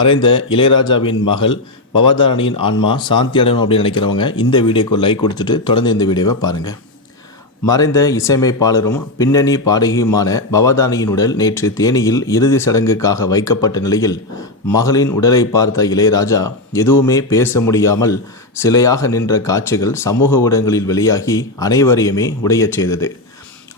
மறைந்த இளையராஜாவின் மகள் பவதாரணியின் ஆன்மா சாந்தி அடையணும் அப்படின்னு நினைக்கிறவங்க இந்த வீடியோக்கு லைக் கொடுத்துட்டு தொடர்ந்து இந்த வீடியோவை பாருங்கள் மறைந்த இசையமைப்பாளரும் பின்னணி பாடகியுமான பவதானியின் உடல் நேற்று தேனியில் இறுதி சடங்குக்காக வைக்கப்பட்ட நிலையில் மகளின் உடலை பார்த்த இளையராஜா எதுவுமே பேச முடியாமல் சிலையாக நின்ற காட்சிகள் சமூக ஊடகங்களில் வெளியாகி அனைவரையுமே உடையச் செய்தது.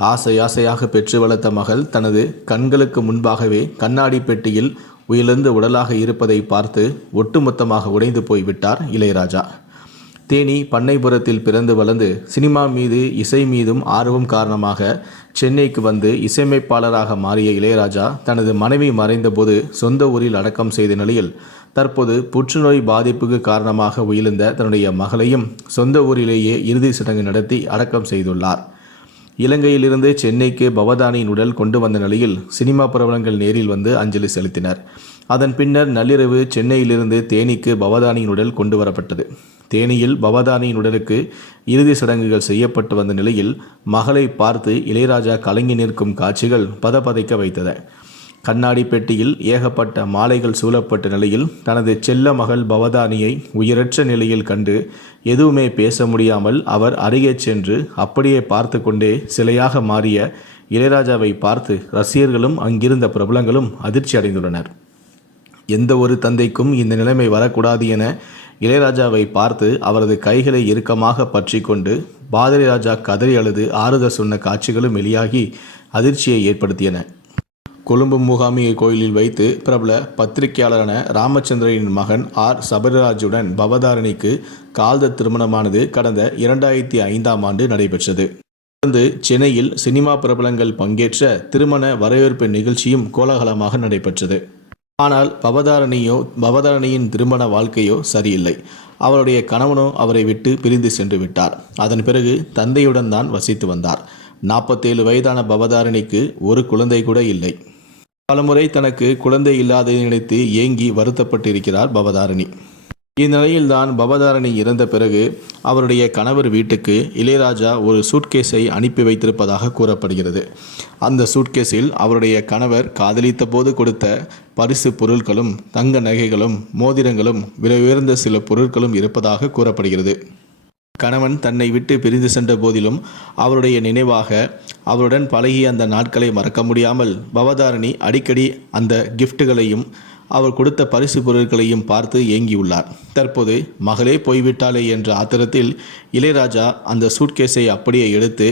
ஆசை ஆசையாக பெற்று வளர்த்த மகள் தனது கண்களுக்கு முன்பாகவே கண்ணாடி பெட்டியில் உயிரிழந்த உடலாக இருப்பதை பார்த்து ஒட்டுமொத்தமாக உடைந்து போய்விட்டார் இளையராஜா. தேனி பண்ணைபுரத்தில் பிறந்து வளர்ந்து சினிமா மீது இசை மீதும் ஆர்வம் காரணமாக சென்னைக்கு வந்து இசையமைப்பாளராக மாறிய இளையராஜா தனது மனைவி மறைந்தபோது சொந்த ஊரில் அடக்கம் செய்த நிலையில் தற்போது புற்றுநோய் பாதிப்புக்கு காரணமாக உயிர்ந்த தன்னுடைய மகளையும் சொந்த ஊரிலேயே இறுதி சடங்கு நடத்தி அடக்கம் செய்துள்ளார். இலங்கையிலிருந்து சென்னைக்கு பவதானியின் உடல் கொண்டு வந்த நிலையில் சினிமா பிரபலங்கள் நேரில் வந்து அஞ்சலி செலுத்தினர். அதன் பின்னர் நள்ளிரவு சென்னையிலிருந்து தேனிக்கு பவதானியின் உடல் கொண்டு வரப்பட்டது. தேனியில் பவதானியின் உடலுக்கு இறுதி சடங்குகள் செய்யப்பட்டு வந்த நிலையில் மகளை பார்த்து இளையராஜா கலங்கி நிற்கும் காட்சிகள் பதபதைக்க வைத்தது கண்ணாடி பெட்டியில் ஏகப்பட்ட மாலைகள் சூழப்பட்ட நிலையில் தனது செல்ல மகள் பவதானியை உயிரற்ற நிலையில் கண்டு எதுவுமே பேச முடியாமல் அவர் அருகே சென்று அப்படியே பார்த்து கொண்டே சிலையாக மாறிய இளையராஜாவை பார்த்து ரசிகர்களும் அங்கிருந்த பிரபலங்களும் அதிர்ச்சி அடைந்துள்ளனர். எந்த ஒரு தந்தைக்கும் இந்த நிலைமை வரக்கூடாது என இளையராஜாவை பார்த்து அவரது கைகளை இறுக்கமாக பற்றி கொண்டு பாதிரி ராஜா கதறி அழுது ஆறுதல் சொன்ன காட்சிகளும் வெளியாகி அதிர்ச்சியை ஏற்படுத்தியன. கொழும்பு மூகாம்பிகை கோயிலில் வைத்து பிரபல பத்திரிகையாளரான ராமச்சந்திரனின் மகன் ஆர். சபரிராஜுடன் பவதாரணிக்கு கால்த திருமணமானது கடந்த இரண்டாயிரத்தி ஐந்தாம் ஆண்டு நடைபெற்றது. தொடர்ந்து சென்னையில் சினிமா பிரபலங்கள் பங்கேற்ற திருமண வரவேற்பு நிகழ்ச்சியும் கோலாகலமாக நடைபெற்றது. ஆனால் பவதாரணியோ பவதாரணியின் திருமண வாழ்க்கையோ சரியில்லை. அவருடைய கணவனோ அவரை விட்டு பிரிந்து சென்று விட்டார். அதன் பிறகு தந்தையுடன் தான் வசித்து வந்தார். நாற்பத்தேழு வயதான பவதாரணிக்கு ஒரு குழந்தை கூட இல்லை. பலமுறை தனக்கு குழந்தை இல்லாததை நினைத்து ஏங்கி வருத்தப்பட்டிருக்கிறார் பவதாரணி. இந்நிலையில்தான் பவதாரணி இறந்த பிறகு அவருடைய கணவர் வீட்டுக்கு இளையராஜா ஒரு சூட்கேஸை அனுப்பி வைத்திருப்பதாக கூறப்படுகிறது. அந்த சூட்கேஸில் அவருடைய கணவர் காதலித்த போது கொடுத்த பரிசு பொருட்களும் தங்க நகைகளும் மோதிரங்களும் விலை உயர்ந்த சில பொருட்களும் இருப்பதாக கூறப்படுகிறது. கணவன் தன்னை விட்டு பிரிந்து சென்ற போதிலும் அவருடைய நினைவாக அவருடன் பழகிய அந்த நாட்களை மறக்க முடியாமல் பவதாரணி அடிக்கடி அந்த கிஃப்ட்டுகளையும் அவர் கொடுத்த பரிசு பொருட்களையும் பார்த்து ஏங்கியுள்ளார். தற்போது மகளே போய்விட்டாளே என்ற ஆத்திரத்தில் இளையராஜா அந்த சூட்கேஸை அப்படியே எடுத்து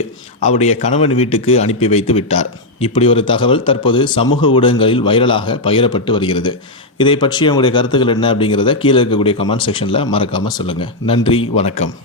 அவருடைய கணவன் வீட்டுக்கு அனுப்பி வைத்து விட்டார். இப்படி ஒரு தகவல் தற்போது சமூக ஊடகங்களில் வைரலாக பகிரப்பட்டு வருகிறது. இதை பற்றி உங்களுடைய கருத்துக்கள் என்ன அப்படிங்கிறத கீழே இருக்கக்கூடிய கமெண்ட் செக்ஷனில் மறக்காமல் சொல்லுங்கள் நன்றி வணக்கம்.